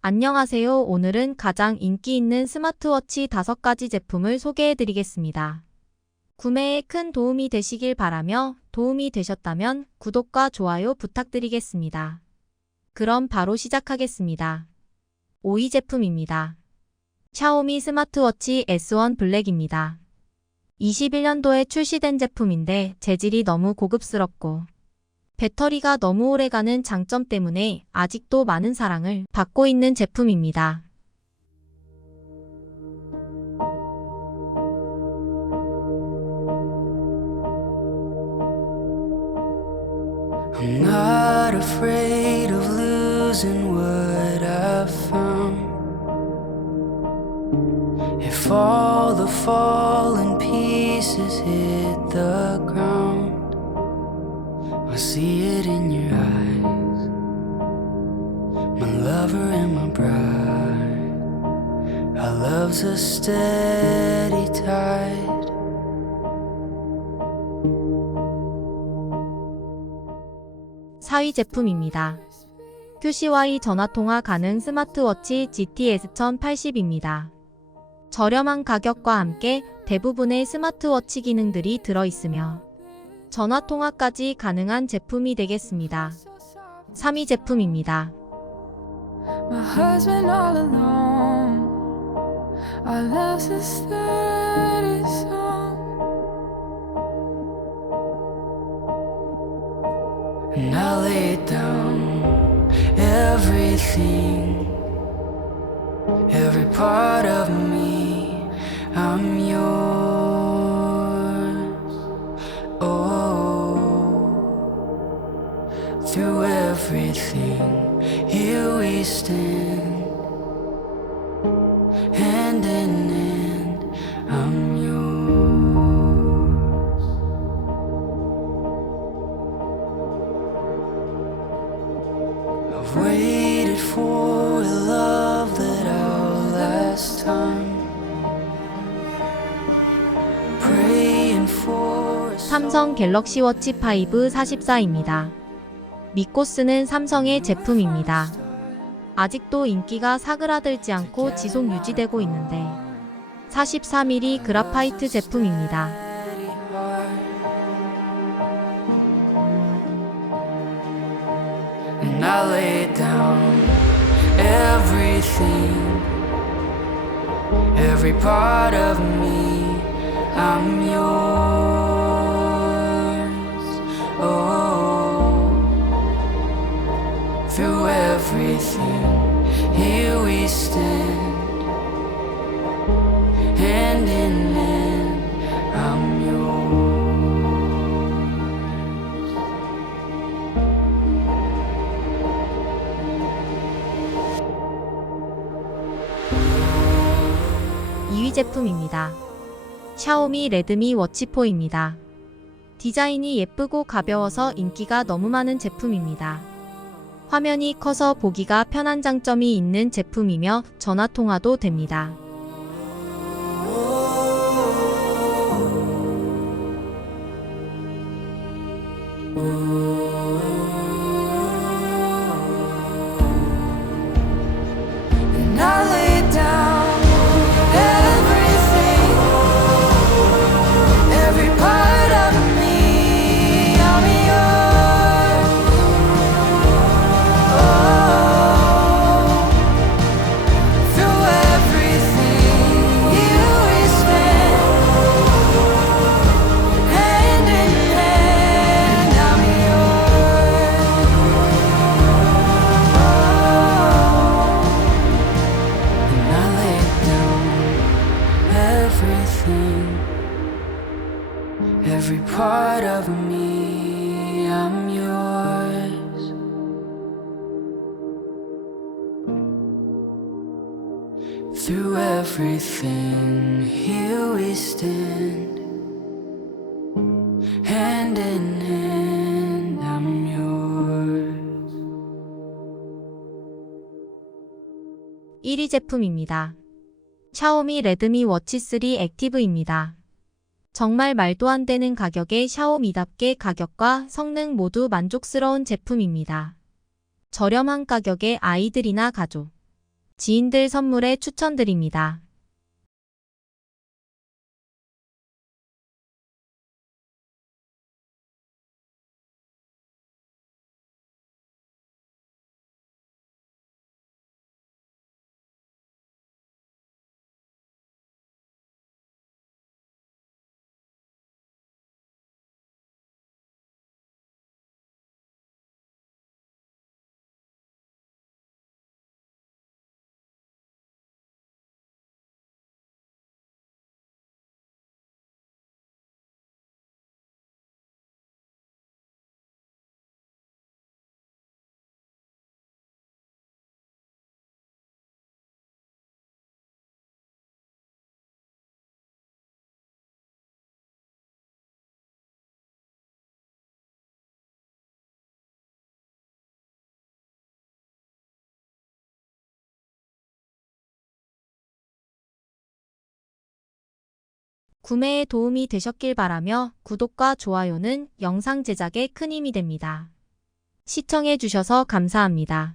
안녕하세요. 오늘은 가장 인기 있는 스마트워치 5가지 제품을 소개해 드리겠습니다. 구매에 큰 도움이 되시길 바라며 도움이 되셨다면 구독과 좋아요 부탁드리겠습니다. 그럼 바로 시작하겠습니다. 5위 제품입니다. 샤오미 스마트워치 S1 블랙입니다. 21년도에 출시된 제품인데 재질이 너무 고급스럽고 배터리가 너무 오래가는 장점 때문에 아직도 많은 사랑을 받고 있는 제품입니다. I'm not afraid of losing what I've found. If all the fallen pieces hit the ground, see it in your eyes, my lover and my bride. Our love's a steady tide. 4위 제품입니다. QCY 전화통화 가능 스마트워치 GTS 1080입니다. 저렴한 가격과 함께 대부분의 스마트워치 기능들이 들어있으며 전화통화까지 가능한 제품이 되겠습니다. 3위 제품입니다. And I lay down everything, every part of me. I'm yours. Everything, here we stand, hand in hand. I'm yours. I've waited for a love that outlasts time. Praying for a 삼성 갤럭시 워치 5 44입니다. 믿고 쓰는 삼성의 제품입니다. 아직도 인기가 사그라들지 않고 지속 유지되고 있는데 43mm 그라파이트 제품입니다. yours. 2위 제품입니다. 샤오미 레드미 워치4입니다. 디자인이 예쁘고 가벼워서 인기가 너무 많은 제품입니다. 화면이 커서 보기가 편한 장점이 있는 제품이며 전화 통화도 됩니다. everything, every part of me. I'm yours. Through everything, here we stand, hand in hand. I'm yours. 1위 제품입니다. 샤오미 레드미 워치 3 액티브입니다. 정말 말도 안 되는 가격에 샤오미답게 가격과 성능 모두 만족스러운 제품입니다. 저렴한 가격에 아이들이나 가족, 지인들 선물에 추천드립니다. 구매에 도움이 되셨길 바라며 구독과 좋아요는 영상 제작에 큰 힘이 됩니다. 시청해주셔서 감사합니다.